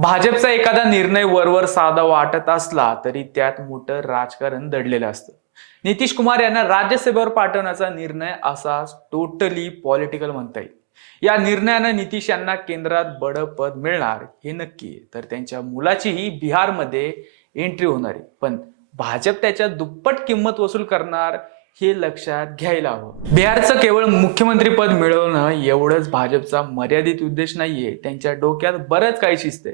भाजपचा एखादा निर्णय वरवर साधा वाटत असला तरी त्यात मोठं राजकारण दडलेलं असतं। नितीश कुमार यांना राज्यसभेवर पाठवण्याचा निर्णय असा टोटली पॉलिटिकल म्हणता येईल। या निर्णयाने नितीश यांना केंद्रात बडपद मिळणार हे नक्की आहे, तर त्यांच्या मुलाचीही बिहारमध्ये एंट्री होणार आहे। पण भाजप त्याच्या दुप्पट किंमत वसूल करणार हे लक्षात घ्यायला हवं। बिहारचं केवळ मुख्यमंत्री पद मिळवणं एवढंच भाजपचा मर्यादित उद्देश नाहीये, त्यांच्या डोक्यात बरंच काही शिजते।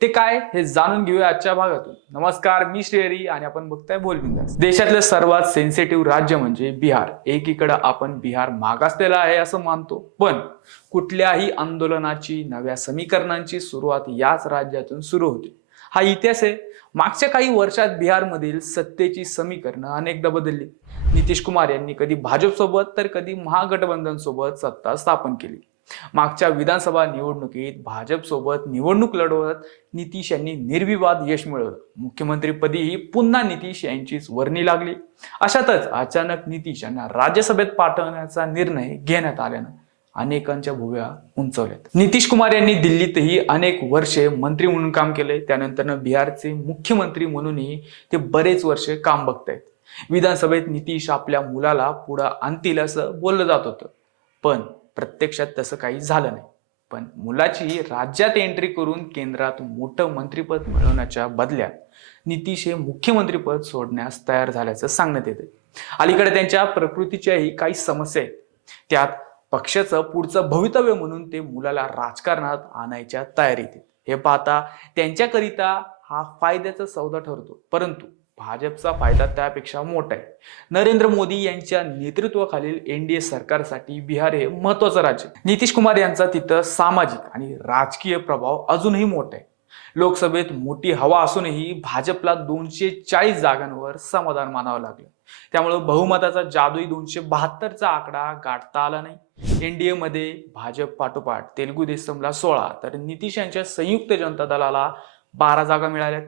ते काय हे जाणून घेऊया आजच्या भागातून। नमस्कार, मी श्रेयरी आणि आपण बघताय बोल बिंदास। देशातलं सर्वात सेन्सिटिव्ह राज्य म्हणजे बिहार। एकीकडे आपण बिहार मागासलेला आहे असं मानतो, पण कुठल्याही आंदोलनाची, नव्या समीकरणांची सुरुवात याच राज्यातून सुरू होते। हा इतिहास आहे। मागच्या काही वर्षात बिहारमधील सत्तेची समीकरणं अनेकदा बदलली। नितीश कुमार यांनी कधी भाजप सोबत तर कधी महागठबंधन सोबत सत्ता स्थापन केली। मागच्या विधानसभा निवडणुकीत भाजप सोबत निवडणूक लढवत नितीश यांनी निर्विवाद यश मिळवलं। मुख्यमंत्रीपदीही पुन्हा नितीश यांचीच वर्णी लागली। अशातच अचानक नितीश यांना राज्यसभेत पाठवण्याचा निर्णय घेण्यात आल्यानं अनेकांच्या भुवया उंचावल्यात। नितीश कुमार यांनी दिल्लीतही अनेक वर्षे मंत्री म्हणून काम केले। त्यानंतर बिहारचे मुख्यमंत्री म्हणूनही ते बरेच वर्षे काम बघतायत। विधानसभेत नितीश आपल्या मुलाला पुढे आणतील असं बोललं जात होतं, पण प्रत्यक्षात तसं काही झालं नाही। पण मुलाची राज्यात एंट्री करून केंद्रात मोठं मंत्रिपद मिळवण्याच्या बदल्यात नितीश हे मुख्यमंत्रीपद सोडण्यास तयार झाल्याचं सांगण्यात येते। अलीकडे त्यांच्या प्रकृतीच्याही काही समस्या आहेत, त्यात पक्षाचं पुढचं भवितव्य म्हणून ते मुलाला राजकारणात आणायच्या तयारीत आहेत। हे पाहता त्यांच्याकरिता हा फायद्याचा सौदा ठरतो, परंतु भाजपचा फायदा त्यापेक्षा मोठा आहे। नरेंद्र मोदी यांच्या नेतृत्वाखालील एनडीए सरकारसाठी बिहार हे महत्त्वाचं राज्य आहे। नितीश कुमार यांचा तिथं सामाजिक आणि राजकीय प्रभाव अजूनही मोठा आहे। लोकसभेत मोठी हवा असूनही भाजपला 240 जागांवर समाधान मानावं लागलं। त्यामुळे बहुमताचा जादुई 272चा आकडा गाठता आला नाही। एनडीए मध्ये भाजप पाठोपाठ तेलुगू देसमला 16 तर नितीश यांच्या संयुक्त जनता दलाला 12 जागा मिळाल्या।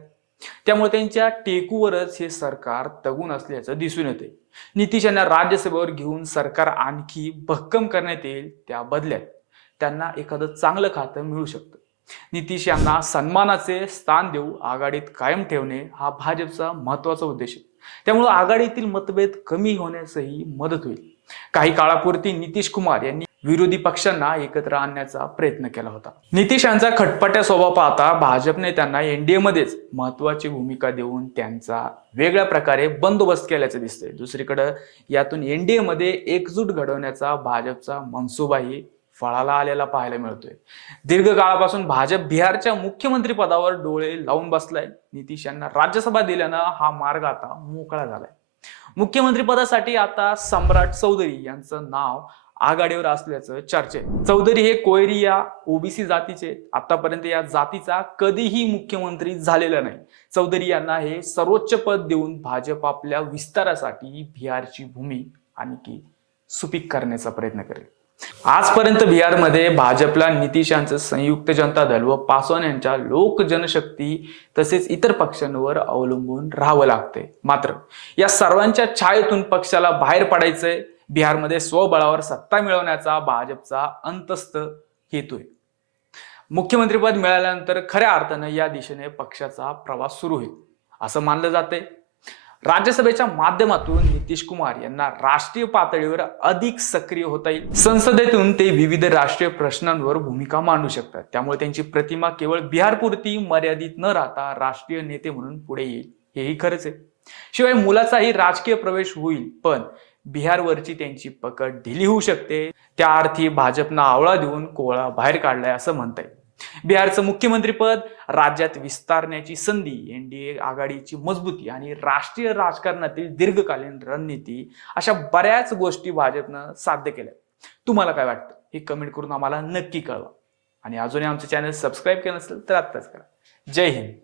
त्यामुळे त्यांच्या टेकूवरच हे सरकार तगून असल्याचं दिसून येते। नितीश यांना राज्यसभेवर घेऊन सरकार आणखी भक्कम करण्यात येईल, त्या बदल्यात त्यांना एखादं चांगलं खातं मिळू शकतं। नितीश यांना सन्मानाचे स्थान देऊ आघाडीत कायम ठेवणे हा भाजपचा महत्त्वाचा उद्देश आहे। त्यामुळे आघाडीतील मतभेद कमी होण्यासही मदत होईल। काही काळापुरती नितीश कुमार यांनी विरोधी पक्षांना एकत्र आणण्याचा प्रयत्न केला होता। नितीश यांचा खटपट्या स्वभाव पाहता भाजपने त्यांना एनडीए मध्येच महत्त्वाची भूमिका देऊन त्यांचा वेगळ्या प्रकारे बंदोबस्त केल्याचे दिसते। दुसरीकडे यातून एनडीए मध्ये एकजूट घडवण्याचा भाजपचा मनसुबाही फळाला आलेला पाहायला मिळतोय। दीर्घ काळापासून भाजप बिहारच्या मुख्यमंत्री पदावर डोळे लावून बसलाय। नितीश यांना राज्यसभा दिल्यानं हा मार्ग आता मोकळा झालाय। मुख्यमंत्री पदासाठी आता सम्राट चौधरी यांचं नाव आघाडीवर असल्याचं चर्चे। चौधरी हे कोयरी या ओबीसी जातीचे, आतापर्यंत या जातीचा कधीही मुख्यमंत्री झालेला नाही। चौधरी यांना हे सर्वोच्च पद देऊन भाजप आपल्या विस्तारासाठी बिहारची भूमी आणखी सुपीक करण्याचा प्रयत्न करेल। आजपर्यंत बिहारमध्ये भाजपला नितीश यांचं संयुक्त जनता दल व पासवान यांच्या लोक जनशक्ती तसेच इतर पक्षांवर अवलंबून राहावं लागतंय। मात्र या सर्वांच्या छायेतून पक्षाला बाहेर पडायचंय। बिहारमध्ये स्वबळावर सत्ता मिळवण्याचा भाजपचा अंतस्थ हेतू आहे। मुख्यमंत्रीपद मिळाल्यानंतर खऱ्या अर्थानं या दिशेने पक्षाचा प्रवास सुरू होईल असं मानलं जाते। राज्यसभेच्या माध्यमातून नितीश कुमार यांना राष्ट्रीय पातळीवर अधिक सक्रिय होता येईल। संसदेतून ते विविध राष्ट्रीय प्रश्नांवर भूमिका मांडू शकतात। त्यामुळे त्यांची प्रतिमा केवळ बिहारपुरती मर्यादित न राहता राष्ट्रीय नेते म्हणून पुढे येईल, हेही खरंच आहे। शिवाय मुलाचाही राजकीय प्रवेश होईल, पण बिहारवरची त्यांची पकड ढिली होऊ शकते। त्या अर्थी भाजपनं आवळा देऊन कोळा बाहेर काढलाय असं म्हणता येईल। बिहारचं मुख्यमंत्रीपद, राज्यात विस्तारण्याची संधी, एनडीए आघाडीची मजबूती आणि राष्ट्रीय राजकारणातील दीर्घकालीन रणनीती अशा बऱ्याच गोष्टी भाजपनं साध्य केल्या। तुम्हाला काय वाटतं हे कमेंट करून आम्हाला नक्की कळवा आणि अजूनही आमचं चॅनल सबस्क्राईब केलं नसेल तर आत्ताच करा। जय हिंद।